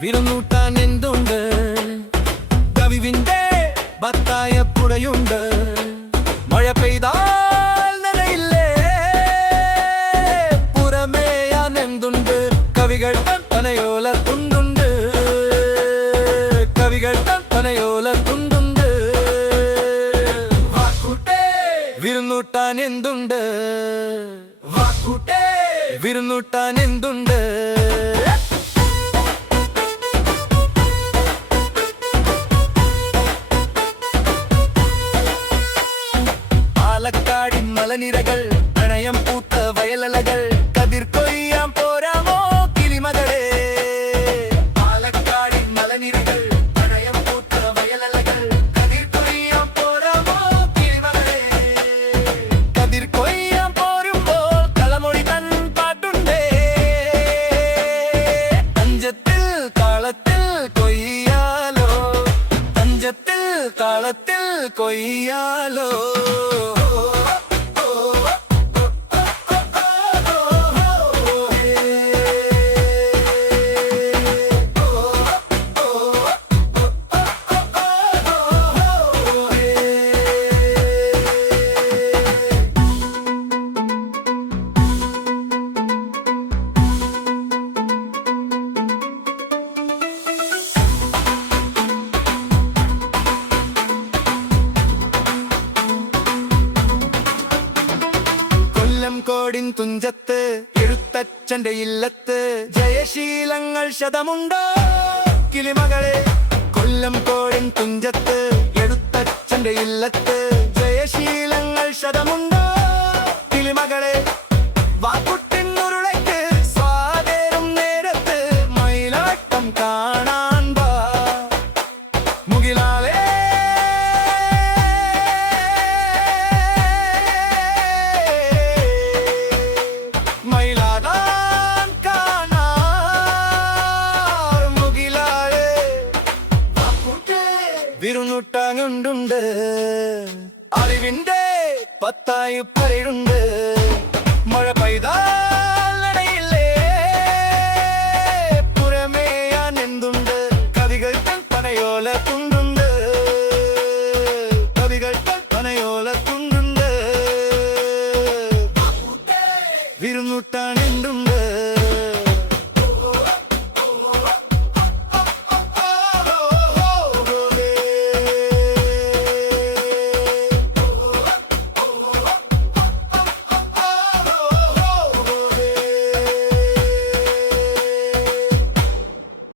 വിരുന്നൂട്ടാൻ എന്തുണ്ട്, കവിവിന്റെ ബത്തായപ്പുഴയുണ്ട്. മഴ പെയ്താൽ നനയില്ലേ, പുറമേയാൻ എന്തുണ്ട്, കവികൾ പനയോല തുണ്ടുണ്ട്, കവികൾ പനയോല തുണ്ടുണ്ട്. വാക്കൂട്ടേ വിരുന്നൂട്ടാൻ എന്തുണ്ട്, വാക്കൂട്ടേ വിരുന്നൂട്ടാൻ എന്തുണ്ട്. പാലക്കാടിൻ മലനിരകൾ, പ്രണയം പൂത്ത വയലലകൾ, കതിർ കൊയ്യാൻ പോരാമോ കിളിമകളെ. പാലക്കാടിൻ മലനിരകൾ, പ്രണയം പൂത്ത വയലലകൾ, കതിർ കൊയ്യാൻ പോരാമോ കിളിമകളെ. കതിർ കൊയ്യാൻ പോരുമ്പോൾ കളമൊഴി തൻ പാട്ടുണ്ടേ, തഞ്ചത്തിൽ താളത്തിൽ കൊയ്യാലോ, തഞ്ചത്തിൽ താളത്തിൽ കൊയ്യാലോ. കോടിൻ തുഞ്ചത്ത് എഴുത്തച്ഛന്റെ ഇല്ലത്ത് ജയശീലങ്ങൾ ശതമുണ്ടോ കിളിമകളെ. കൊല്ലം കോടിൻ തുഞ്ചത്ത് എഴുത്തച്ഛന്റെ ഇല്ലത്ത് ജയശീലങ്ങൾ ശതമുണ്ടോ കിളിമകളെ. വാക്കുട്ടിന്നുരുളയ്ക്ക് സ്വാതേരും നേരത്ത് മയിലാട്ടം കാണാൻ വാ മുകിലാലേ. വിരുന്നൂട്ടാനുണ്ടുണ്ട്, അറിവിന്റെ പത്തായി പരയുണ്ട്. മഴ പെയ്താൽ നനയില്ലേ, പുറമേയാൻ എന്തുണ്ട്, കവികൾ പനയോല തുണ്ടുണ്ട്, കവികൾ പനയോല തുണ്ടുണ്ട്. വിരുന്നൂട്ടാൻ